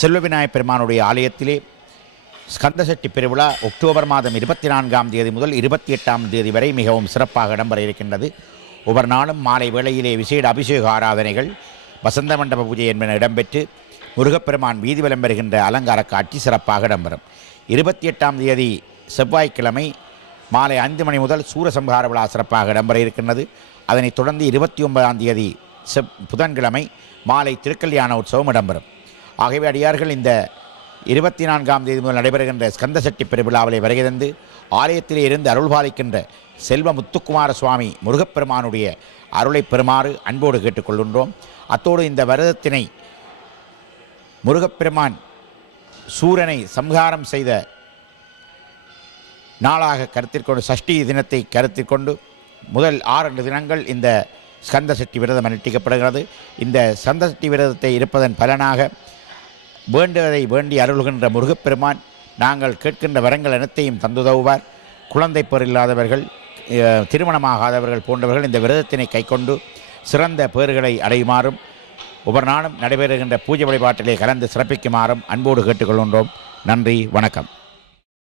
செல்வ விநாயகப் பெருமானுடைய ஆலயத்திலே ஸ்கந்தசஷ்டி பெருவிழா அக்டோபர் மாதம் 24ஆம் தேதி முதல் 28ஆம் தேதி வரை மிகவும் சிறப்பாக இடம்பெற இருக்கின்றது. ஒவ்வொரு நாளும் மாலை வேளையிலே விசேட அபிஷேக ஆராதனைகள், வசந்த மண்டப பூஜை என்பன இடம்பெற்று முருகப்பெருமான் வீதி வலம் பெறுகின்ற அலங்கார காட்சி சிறப்பாக இடம்பெறும். 28ஆம் தேதி செவ்வாய்க்கிழமை மாலை 5 மணி முதல் சூரசம்ஹார விழா சிறப்பாக இடம்பெற இருக்கின்றது. அதனைத் தொடர்ந்து 29ஆம் தேதி புதன்கிழமை மாலை திருக்கல்யாண உற்சவம் இடம்பெறும். ஆகவே அடியார்கள் இந்த 24ஆம் தேதி முதல் நடைபெறுகின்ற ஸ்கந்தசஷ்டி பெருவிழாவிலே வருகை தந்து ஆலயத்திலே இருந்து அருள்பாலிக்கின்ற செல்வ முத்துக்குமார சுவாமி முருகப்பெருமானுடைய அருளை பெறுமாறு அன்போடு கேட்டுக்கொள்கின்றோம். அத்தோடு இந்த விரதத்தினை முருகப்பெருமான் சூரனை சம்ஹாரம் செய்த நாளாக கருத்தில் கொண்டு சஷ்டி தினத்தை கருத்தில் கொண்டு முதல் 6 தினங்கள் இந்த ஸ்கந்தசஷ்டி விரதம் அனுஷ்டிக்கப்படுகிறது. இந்த ஸ்கந்தசஷ்டி விரதத்தை இருப்பதன் பலனாக வேண்டுவதை வேண்டி அருள்கின்ற முருகப்பெருமான் நாங்கள் கேட்கின்ற வரங்கள் அனைத்தையும் தந்துதவுவார். குழந்தை பேர் இல்லாதவர்கள், திருமணமாகாதவர்கள் போன்றவர்கள் இந்த விரதத்தினை கைக்கொண்டு சிறந்த பேறுகளை அடையுமாறும் ஒவ்வொரு நாளும் நடைபெறுகின்ற பூஜை வழிபாட்டிலே கலந்து சிறப்பிக்குமாறும் அன்போடு கேட்டுக்கொள்கின்றோம். நன்றி, வணக்கம்.